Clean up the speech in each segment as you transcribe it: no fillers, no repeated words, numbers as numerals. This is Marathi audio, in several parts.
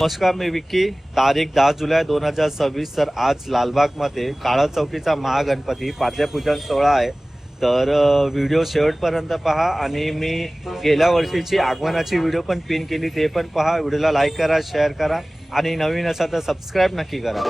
नमस्कार, मी विक्की. तारीख 10 जुलै 2026. तर आज लालबागमध्ये काळा चौकीचा महागणपती पाद्यपूजन सोहळा आहे. तर व्हिडिओ शेवटपर्यंत पहा आणि मी गेल्या वर्षीची आगमनाची व्हिडिओ पण पिन केली, ते पण पहा. व्हिडिओला लाईक करा, शेअर करा आणि नवीन असाल तर सबस्क्राईब नक्की करा.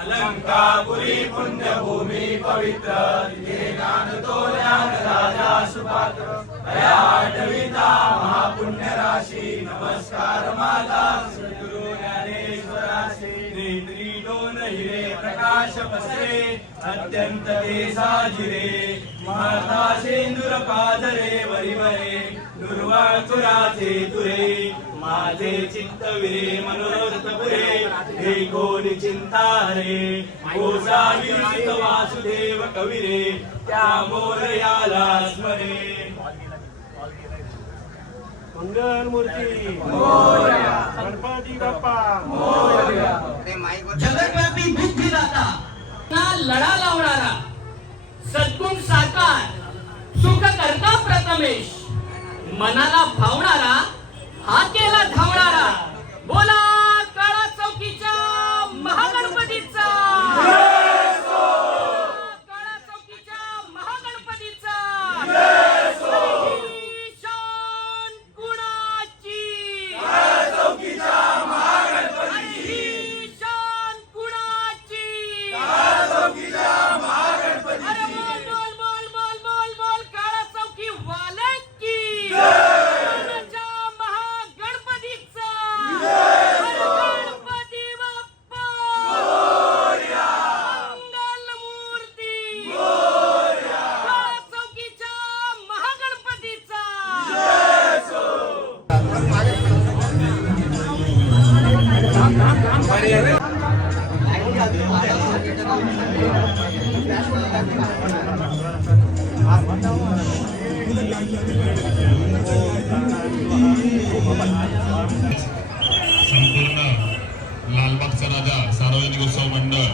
अलंकापुरी पुण्यभूमी पवित्र तिथे ज्ञानतो ज्ञान राजा सुपात्र दया आठविता महापुण्य राशी नमस्कार माझा सद्गुरु ज्ञानेश्वराशी नेत्री दोन हिरे प्रकाश पसरे अत्यंत ते साजिरे माता सिंदूर पादरे वरिवरे दुर्वा चुराचे तुरे माझे चित्त विरे मनोरथ पुरे हे कोणी चिंता रे गोसावी वासुदेव कविरे त्या मोरयाला स्मरे मंगल मूर्ती गणपती बाप्पा जगतव्यापी बुद्धिदाता ना लढा लावणारा सद्गुण साकार सुख करता प्रथमेश मनाला भावणारा हाकेला धावणारा बोला काळा चौकीच्या महागणपतीचा काळा चौकीच्या महागणपतीचा ईशान कुणाची ईशान कुणाची अरे बोल बोल बोल बोल बोल बोल काळा चौकी वाले की संपूर्ण लालबागचा राजा सार्वजनिक उत्सव मंडळ